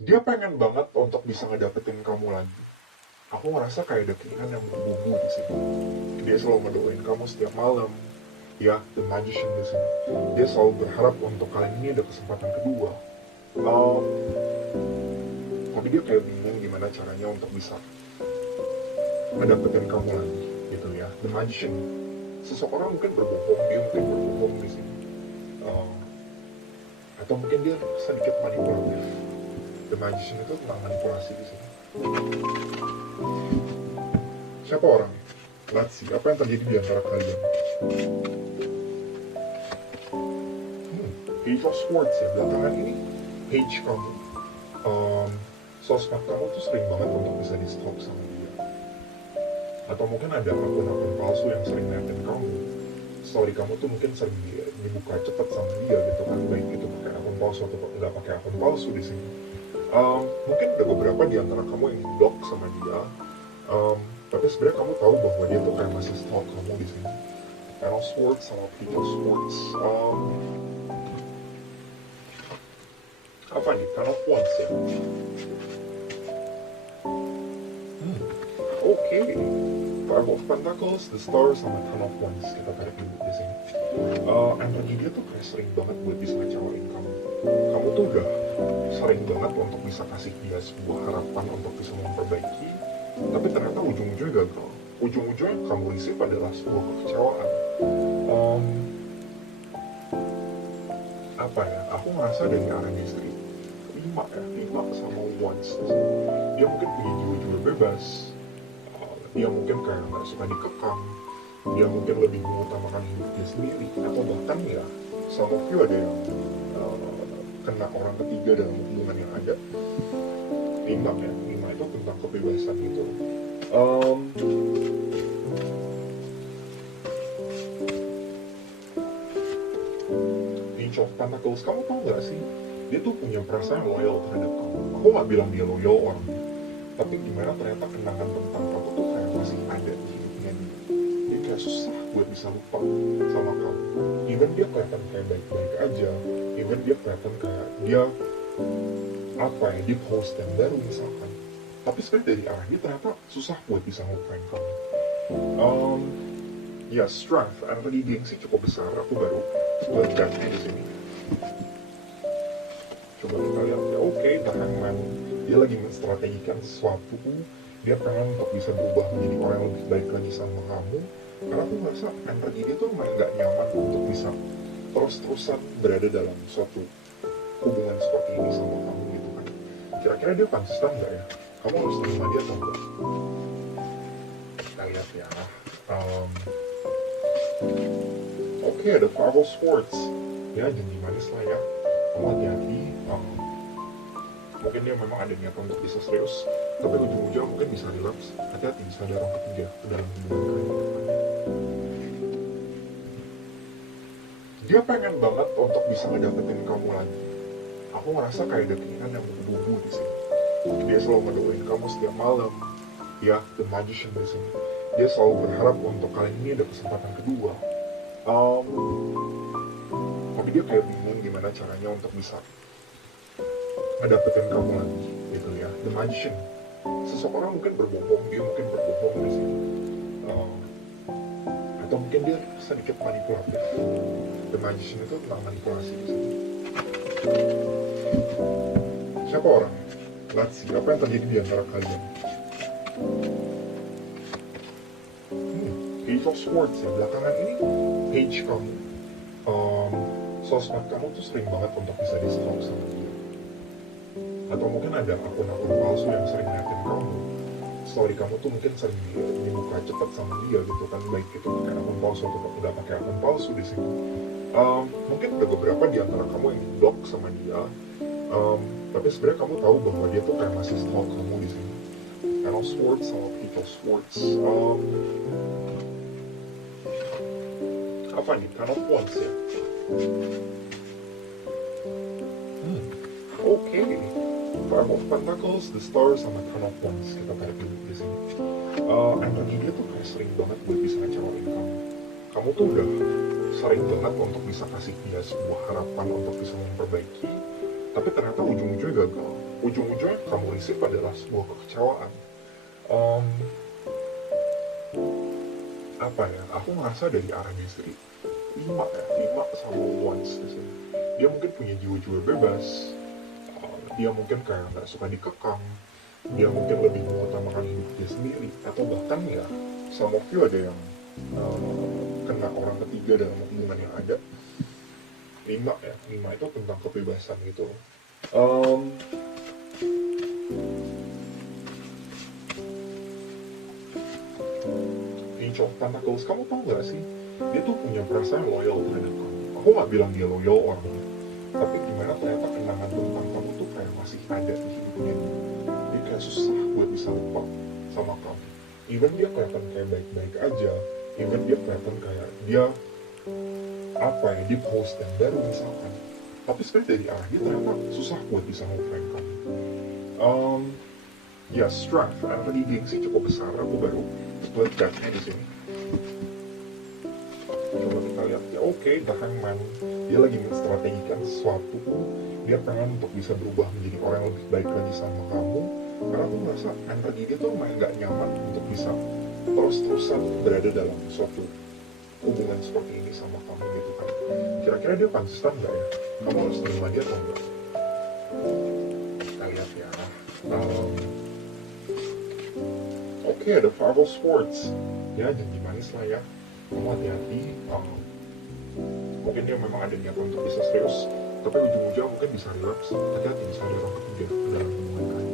Dia pengen banget untuk bisa ngedapetin kamu lagi. Aku ngerasa kayak ada keinginan yang menggebu di sini. Dia selalu ngedoain kamu setiap malam. Ya, The Magician di sini. Dia selalu berharap untuk kali ini ada kesempatan kedua. Um, tapi dia kayak bingung gimana caranya untuk bisa ngedapetin kamu lagi, gitu ya. The Magician. Seseorang mungkin berbohong, dia mungkin berbohong di sini. Um, atau mungkin dia sedikit manipulatif. The Magician itu tentang manipulasi di sini. Siapa orang? Let's see, apa yang terjadi di antara kalian? Page of Swords ya, belakangan ini page kamu, um, sosmed kamu tuh sering banget untuk bisa di stalk sama dia. Atau mungkin ada akun-akun palsu yang sering ngeliatin kamu. Story kamu tuh mungkin sering dibuka cepet sama dia gitu kan, baik itu pakai akun palsu atau nggak pakai akun palsu di sini. Mungkin ada beberapa di antara kamu yang block sama dia, tapi sebenarnya kamu tahu bahwa dia tuh kayak masih stalk kamu di sini. Ten of Swords sama Page of Swords. Apa nih? Ten of Wands ya. Oke. Five of Pentacles, The Stars, sama Ten of Wands kita tarik dulu di sini. Energi dia tuh kayak sering banget buat bisa ngecewain kamu. Kamu tuh udah sering banget untuk bisa kasih dia sebuah harapan untuk bisa memperbaiki, tapi ternyata ujung-ujungnya gagal. Ujung-ujungnya kamu receive adalah sebuah kekecewaan. Um, apa ya? Aku ngerasa dari arah istri 5 ya, 5 sama Wands. Dia mungkin punya jiwa-jiwa bebas. Dia mungkin kayak nggak suka dikekang. Dia mungkin lebih mengutamakan hidupnya sendiri. Atau bahkan ya, some of you ada yang kena orang ketiga dalam hubungan yang ada. Timbang ya, 5 itu tentang kebebasan gitu. Page of Pentacles, kamu tau gak sih? Dia tuh punya perasaan loyal terhadap kamu. Aku gak bilang dia loyal orangnya, tapi gimana ternyata kenangan tentang kamu tuh kayak masih ada di hidupnya dia. Dia kayak susah buat bisa lupa sama kamu. Even dia kelihatan kayak baik-baik aja, even dia kelihatan kayak dia apa ya, di post yang baru misalkan, tapi sebenarnya dari arah dia ternyata susah buat bisa ngelupain kamu. um, ya strength, energi gengsi cukup besar. Aku baru lihat di sini. Coba kita lihat ya. Oke, The Hangman, dia lagi menstrategikan sesuatu. Dia pengen untuk bisa berubah menjadi orang yang lebih baik lagi sama kamu, karena aku ngerasa energi dia tuh nggak nyaman untuk bisa terus-terusan berada dalam suatu hubungan seperti ini sama kamu gitu kan. Kira-kira dia konsisten nggak ya? Kamu harus terima dia atau enggak? Kita lihat ya. Oke, ada Five of Swords. Ya, janji manis lah ya. Kamu hati-hati. Mungkin dia memang ada niat untuk bisa serius, tapi ujung-ujungnya mungkin bisa relapse. Hati-hati, bisa ada orang ketiga ke dalam hubungan kalian. Dia pengen banget untuk bisa ngedapetin kamu lagi. Aku ngerasa kayak ada keinginan yang menggebu di sini. Dia selalu ngedoain kamu setiap malam. Ya, The Magician di sini. Dia selalu berharap untuk kali ini ada kesempatan kedua. Tapi dia kayak bingung gimana caranya untuk bisa ngedapetin kamu lagi, gitu ya. The Magician. Seseorang mungkin berbohong, dia mungkin berbohong di sini. Atau mungkin dia sedikit manipulatif. The Magician itu tentang manipulasi di sini. Siapa orang? Let's see, apa yang terjadi di antara kalian? Page of Swords ya, belakangan ini page kamu, sosmed kamu tuh sering banget untuk bisa di stalk sama dia. Atau mungkin ada akun-akun palsu yang sering ngeliatin kamu. Story kamu tuh mungkin sering dibuka cepet sama dia gitu kan, baik itu pakai akun palsu atau tidak pakai akun palsu di sini. Mungkin ada beberapa di antara kamu yang block sama dia, tapi sebenarnya kamu tahu bahwa dia tuh kayak masih stalk kamu di sini. Ten of Swords sama Page of Swords. Apa nih? Ten of Wands ya. Oke. Five of Pentacles, The Stars, sama Ten of Wands kita tarik dulu di sini. Energi dia tuh kayak sering banget buat bisa ngecewain kamu. Kamu tuh udah sering banget untuk bisa kasih dia sebuah harapan untuk bisa memperbaiki, tapi ternyata ujung-ujungnya gagal. ujung-ujungnya kamu receive adalah sebuah kekecewaan. Em, Apa ya, aku ngerasa dari arahnya sendiri 5 sama once di sini. Dia mungkin punya jiwa-jiwa bebas, dia mungkin kayak nggak suka dikekang, dia mungkin lebih mengutamakan hidup dia sendiri, atau bahkan ya some of you ada yang kena orang ketiga dalam hubungan yang ada. 5 itu tentang kebebasan gitu. Um, Angel of Pentacles, kamu tau gak sih, dia tuh punya perasaan loyal terhadap kamu. Aku gak bilang dia loyal orangnya, tapi gimana ternyata kenangan tentang kamu tuh kayak masih ada di hidupnya. Dia kayak susah buat bisa lupa sama kamu. Even dia kelihatan kayak baik-baik aja, even dia kelihatan kayak dia dia post yang baru misalkan, tapi sebenarnya dari arah dia ternyata susah buat bisa nge-friend kamu. Ya, strength, tadi gengsi cukup besar. Aku baru split card-nya di sini. Coba kita lihat ya, oke, the Hangman, dia lagi menstrategikan sesuatu. Dia pengen untuk bisa berubah menjadi orang yang lebih baik lagi sama kamu, karena aku merasa energi dia tuh lumayan gak nyaman untuk bisa terus-terusan berada dalam suatu hubungan seperti ini sama kamu gitu kan. Kira-kira dia konsisten gak ya? Kamu harus terima dia atau enggak? Kita lihat ya. Oke, ada Five of Swords. Ya, janji manis lah ya. Kamu hati-hati. Mungkin dia memang ada niat untuk bisa serius, tapi ujung-ujungnya mungkin bisa relapse. Hati-hati, bisa ada orang ketiga dalam hubungan kalian.